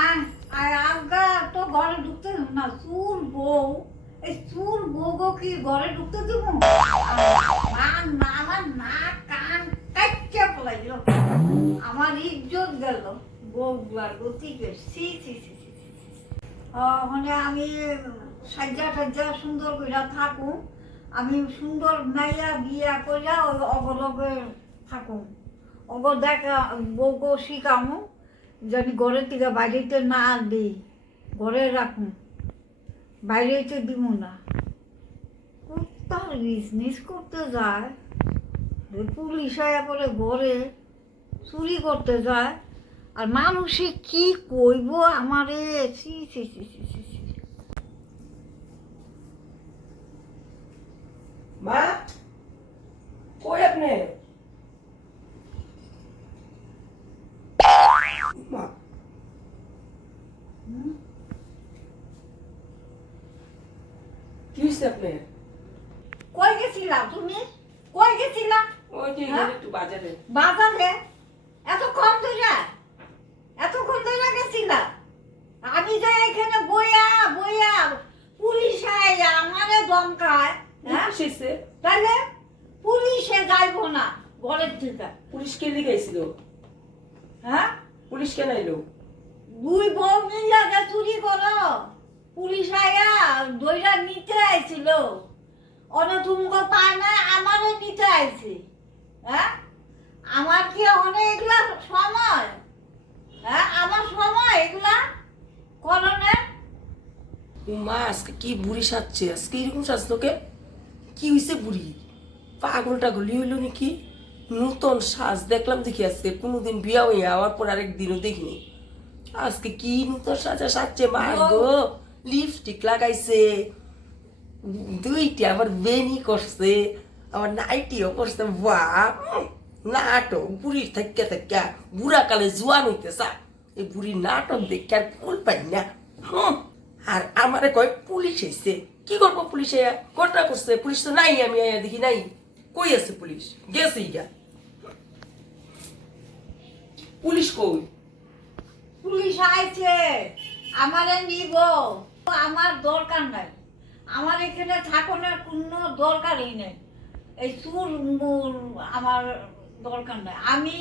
আর আর আজ্ঞা তো ঘরে ঢুকতে দেব না, চুর বউ, এই চুর বউ কি ঘরে ঢুকতে দেবো? আমার নাক কান কাইচা পলাইল, আমার ইজ্জত গেল বউগুলার গতিকে। সি সি সি সি সি। মানে আমি সাজ্জা টাজ্জা সুন্দর কইরা থাকুম, আমি সুন্দর মাইয়া বিয়া কইরা ওই অগলগে থাকুম, অগ দেখা বউকে শিখামু যদি ঘরের থেকে বাইরেতে না দিই, ঘরে রাখুন, বাইরেতে দিব না। তার বিজনেস করতে যায়, পুলিশ আয়া পরে ঘরে চুরি করতে যায়, আর মানুষে কি কইব আমারে। সি সি সি সি সি সি। মা কই আপনি? মা কি হইছে আপনার? কই গেছিলা তুমি? কই গেছিলা? ওই যে হ্যাঁ? একটু বাজারে। বাজারে? এতক্ষণ ধরে? এতক্ষণ ধরে গেছিলা? আমি যে এখানে বইয়া বইয়া পুলিশ আইয়া আমারে দমকায়, হ্যাঁ? হইছে তাহলে পুলিশে যাইবো না ঘরের থেকে, পুলিশ কে লিখাইছিল? হ্যাঁ? পুলিশ কেন আইলো? দুই বউ মিলে যে চুরি করো, পুলিশ আইয়া দইরা নিতে আইছিল, অনতুমকে পায় না, আমারও নিতে আইছে। হ্যাঁ, আমার কি অনেক এগুলা সময়? হ্যাঁ, আমার সময় এগুলা করণের? মা আজকে কি বুড়ি সাজছে? আজকে এরকম সাজতো কে? কি হইছে বুড়ি? পাগলটা গলি হইলো নাকি? নতুন সাজ দেখলাম দেখি আজকে, কোনোদিন বিয়া হইয়া হওয়ার পর আরেক দিনও দেখিনি। আজকে কি নতুন সাজা সাজছে মা গো! লিপস্টিক লাগাইছে, দুইটা আবার বেনি করছে, আবার নাইটিও করছে। বাহ, নাটক বুড়ির থাকা থাকা বুড়া কালে জোয়ান হইতে চা। এই বুড়ির নাটক দেখে আর ফুল পাই না। আর আমারে কয় পুলিশ এসে, কি করবো পুলিশ আয়া? ঘটনা করছে, পুলিশ তো নাই, আমি আয়া দেখি নাই। কই আছে পুলিশ? গেছে ইয়া। পুলিশ কই? পুলিশ আইছে, আমারে নিব, আমার দরকার নাই, আমার এখানে থাকনের কোনো দরকারই নেই, এই চুর মুর আমার দরকার নাই। আমি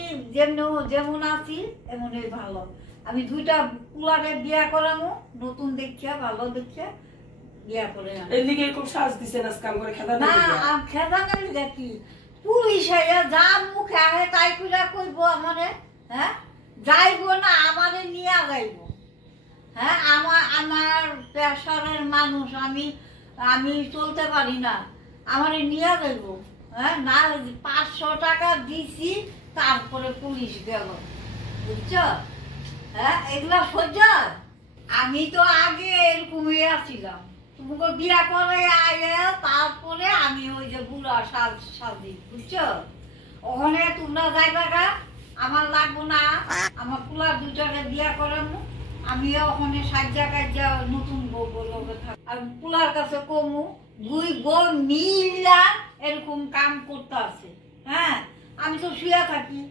যেমন আছি এমনই ভালো। আমি দুইটা কুলারে বিয়া করামু, নতুন দেখিয়া ভালো দেখিয়া বিয়া করে আনবো। এর লিগে এরকম সাজ দিছে না কাম করে খেলা না, না? খেদানের দেখি পুলিশ আইয়া যা মুখে আহে তাই কইরা কইব আমারে, হ্যাঁ? যাইব না, আমারে নিয়া যাইব। হ্যাঁ, আমার পেশারের মানুষ, আমি আমি চলতে পারি না, আমারে নিয়া যাইব। হ্যাঁ, না 500 টাকা দিছি, তারপরে পুলিশ গেল, বুঝছ? হ্যাঁ, এগুলা সহ্য? আমি তো আগে এরকমই আছিলাম, তোমাকে বিয়া করে আগে তারপরে আমি ওই যে বুড়া সাজি, বুঝছো? ওখানে তোমরা যাইবা গা, আমার লাগবো না, আমার পুলা দুটারে বিয়া করামু, আমি ওখানে সাজ্জা কাজ্জা নতুন বউ বলবে থাক, আর পুলার কাছে কমু দুই বউ মিলা এরকম কাম করতে আছে। হ্যাঁ, আমি তো শুয়ে থাকি,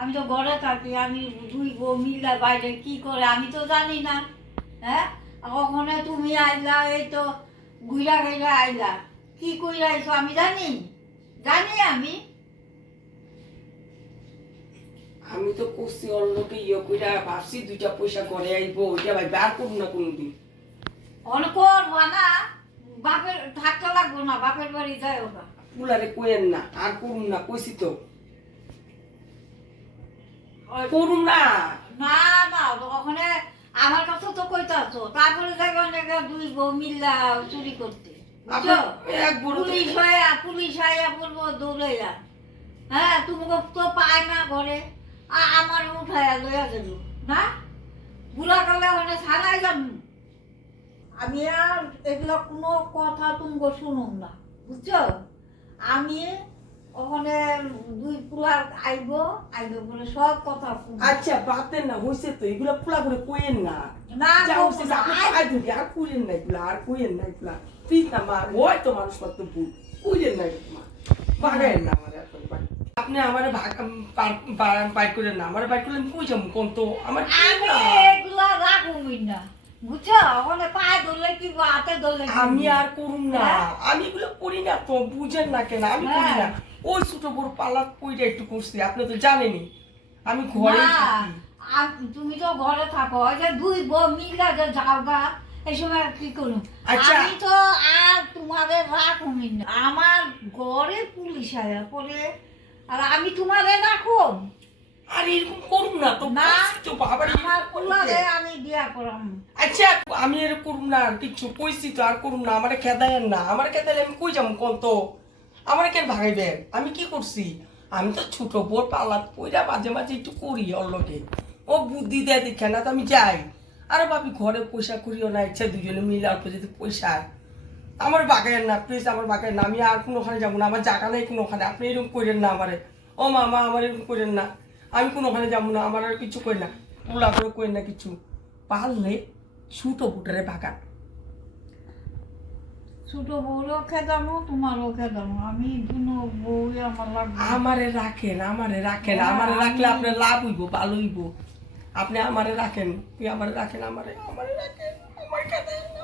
আমি তো ঘরে থাকি, আমি দুই বউ মিলা বাইরে কি করে আমি তো জানি না। হ্যাঁ, ওখানে তুমি আইলা, এই তো ঘুরা ঘুরা আইলা, কি কইরা আইছো আমি জানি? জানি আমি? আমি তো করছি অন্যকে ইয়ে কইরা ভাবছি দুইটা পয়সা করে আইবো, ওইটা ভাই বার করবো না কোনোদিন। অনকর না, বাপের থাকতে লাগবো না, বাপের বাড়ি যায় ওটা। পুলারে কইেন না, আর করুন না, কইছি তো করুন না। না না, ওখানে আমার কাছে তো কইতাছো, তারপরে যাবে অনেক দুই বউ মিল্লা চুরি করতে, বুঝছো? এক বড় পুলিশ আইয়া বলবো দৌড়াইয়া। হ্যাঁ, তোমাকে তো পায় না ঘরে, আমার উঠাইয়া লইয়া যাবো না, বুড়া কালে ওখানে ছাড়াই যাবো। আমি আর এগুলো কোনো কথা তোমাকে শুনুন না, বুঝছো? আমি ওখানে দুই পুলার আইব বলে সব কথা শুনবো। আচ্ছা বাতেন না, হইছে তো, এগুলা পুলা করে কইেন না। না, যা হইছে আপনি আই দিবি, আর কইেন না এগুলা, আর কইেন না এগুলা। প্লিজ না মা, ওই তো মানুষ মাত্র ভুল, কইেন না এগুলা, বাগায়েন না আমার এখন বাড়ি। আপনি আমারে বাইক করেন না, আমারে বাইক করলেন কই যাবো কোন তো আমার কি আমি না? এগুলা রাখুন বুঝছো ওখানে পায়ে ধরলে কি হাতে ধরলে কি? আমি আর করুম না, হ্যাঁ? আমি এগুলো করি না তো, বুঝেন না কেন, আমি করি না। ওই ছোট বড় পালাত পইটা একটু করছি, আপনি তো জানেনই আমি ঘরে না, থাকি। তুমি তো ঘরে থাকো ওই যে দুই বউ মিলা যে যাও গা এই সময় কি করুন? আচ্ছা। আমি তো আর তোমাদের রাখুমি না, আমার ঘরে পুলিশ আয়া পরে আর আমি তোমাদের রাখো আর এরকম করুম না তো, না, কইছি তো বাবার আমার পুলারে আমি বিয়া করাম। আচ্ছা আমি এরকম করুম না, আর কিছু কইছি তো আর করুম না, আমারে খেদায়েন না, আমারে খেদাইলে আমি কই যাবো কোন তো, আমারে কেন ভাগাইবেন? আমি কি করছি? আমি তো ছোট বোর পাল্লাত পইরা মাঝে মাঝে একটু করি ওর লগে, ও বুদ্ধি দেয় দেখে না তো আমি যাই। আরে ভাবি ঘরে পয়সা করিও না, ইচ্ছা দুজনে মিলে অল্প যদি পয়সা, আমার বাগায়েন না প্লিজ, আমার বাগায়েন না, আমি আর কোনোখানে যাবো না, আমার জায়গা নেই কোনোখানে, আপনি এরকম করেন না আমারে, ও মামা আমার এরকম করেন না, আমি কোনোখানে যাবো না, আমার আর কিছু করেন না, পোলা করে করেন না কিছু, পারলে ছোট বুটারে বাগান। ছোট বউরও খেদামো তোমারও খেদামো, আমি দুনো বউ আমার লাগবে। আমারে রাখেন, আমারে রাখেন, আমারে রাখলে আপনার লাভ হইব, ভালো হইব, আপনি আমারে রাখেন, আমারে রাখেন, আমারে আমারে রাখেন, আমার খেদায়েন না।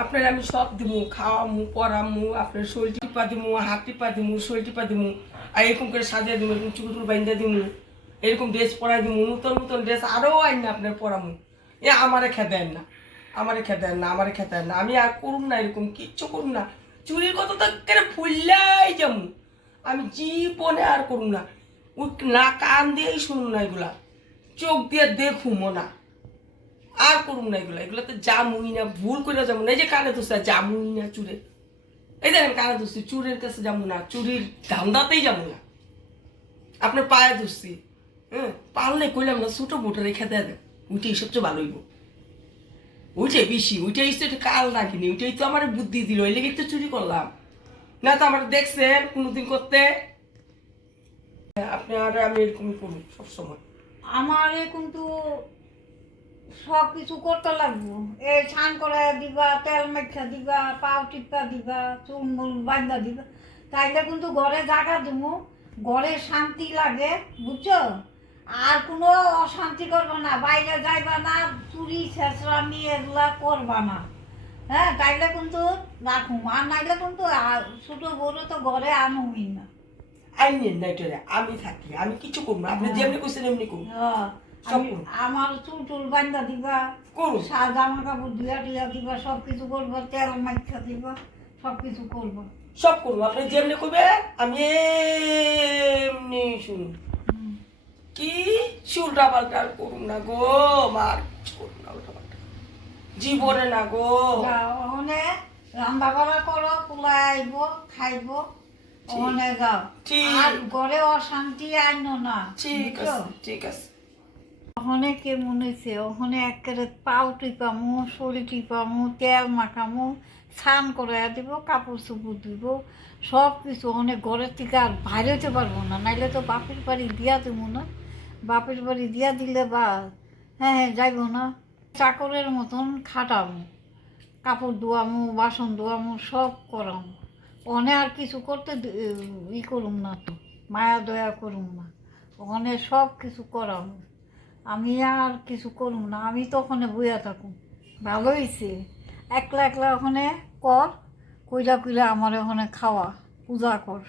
আপনার আমি সব দিমু, খাওয়ামু, পরামু, আপনার শরীর টিপা দিমু, হাত টিপা দিমু, শরীর টিপা দিমু, আর এরকম করে সাজিয়ে দিমু, এরকম চুকুটুর বাইন্দা দিমু, এরকম ড্রেস পরাই দিমু, নতুন নতুন ড্রেস আরও আইন না আপনার পরামু। আমারে খেদেন না, আমারে খেদেন না, আমারে খেদেন না, আমি আর করুম না, এরকম কিচ্ছু করুম না, চুরির কথা তো কেন ফুললাই যামু, আমি জীবনে আর করুম না, না কান দিয়েই শুনুম না এগুলা, চোখ দিয়ে দেখুমও না, আর করুম না এগুলা, এগুলা তো জামুই না, ভুল করে যাবো না, এই যে কানে ধরছে জামুই না চুরে, এই দেখেন কানে ধরছি, চুরের কাছে যাবো না, চুরির ধান্দাতেই যাবো না, আপনার পায়ে ধরছি, হ্যাঁ পারলে কইলাম না ছোট বোটা রেখে দেয়, ওইটাই সবচেয়ে ভালো হইব, ওইটাই বেশি, ওইটাই তো কাল রাখিনি, ওইটাই তো আমার বুদ্ধি দিল, এই লেগে তো চুরি করলাম, না তো আমার দেখছেন কোনোদিন করতে, আপনি আর আমি এরকমই করুন সবসময়। আমার কিন্তু সব কিছু করতে লাগবো, এই ছান করে দিবা, তেল মেখা দিবা, পাও টিপা দিবা, চুল মুল বান্ধা দিবা, তাইলে কিন্তু ঘরে জায়গা দিব, ঘরে শান্তি লাগে, বুঝছো? আর কোনো অশান্তি করবো না, বাইরে যাইবা না, চুরি ছেঁচড়ামি এগুলা করবা না, হ্যাঁ তাইলে কিন্তু রাখুম, আর নাইলে কিন্তু ছোট বড় তো ঘরে আনুই না। আইনেন না এটা, আমি থাকি, আমি কিছু করবো না, আপনি যেমনি করছেন এমনি করুন, হ্যাঁ, সব আমি করুন। আমার চুল টুল বান্ধা দিবা, করুন, জামা কাপড় ধুয়া টুয়া দিবা, সব কিছু করবো, তেল মাখা দিবা, সব কিছু করবো। সব করবো, আপনি যেমনি করবে আমি এমনি শুনুন, কি উল্টা পাল্টা করুন না গো, মার কিছু করুন না উল্টা পাল্টা, জীবনে না গো। যাও ওখানে রান্না বাড়া করো, পোলা আইব খাইব, ওখানে যাও, ঠিক। আর ঘরে অশান্তি আইনো না, ঠিক বুঝছো? আছে, ঠিক আছে। ওখানে কেমন হয়েছে, ওখানে একেবারে পাও টিপামু, শরীর টিপামু, তেল মাখামু, স্নান করে দিব, কাপড় চোপড় দিব, সব কিছু ওখানে ঘরের থেকে আর বাইরে হতে পারবো না, নাইলে তো বাপের বাড়ি দিয়া দেবো না, বাপের বাড়ি দিয়া দিলে বা হ্যাঁ হ্যাঁ যাইব না, চাকরের মতন খাটামু, কাপড় ধোয়ামু, বাসন ধোয়ামু, সব করামু, ওখানে আর কিছু করতে ই করুম না তো, মায়া দয়া করুম না, ওখানে সব কিছু করামু, আমি আর কিছু করুম না, আমি তো ওখানে বইয়া থাকুম। ভালো হয়েছে, একলা একলা ওখানে কর, কইরা কইরা আমার ওখানে খাওয়া, পূজা কর।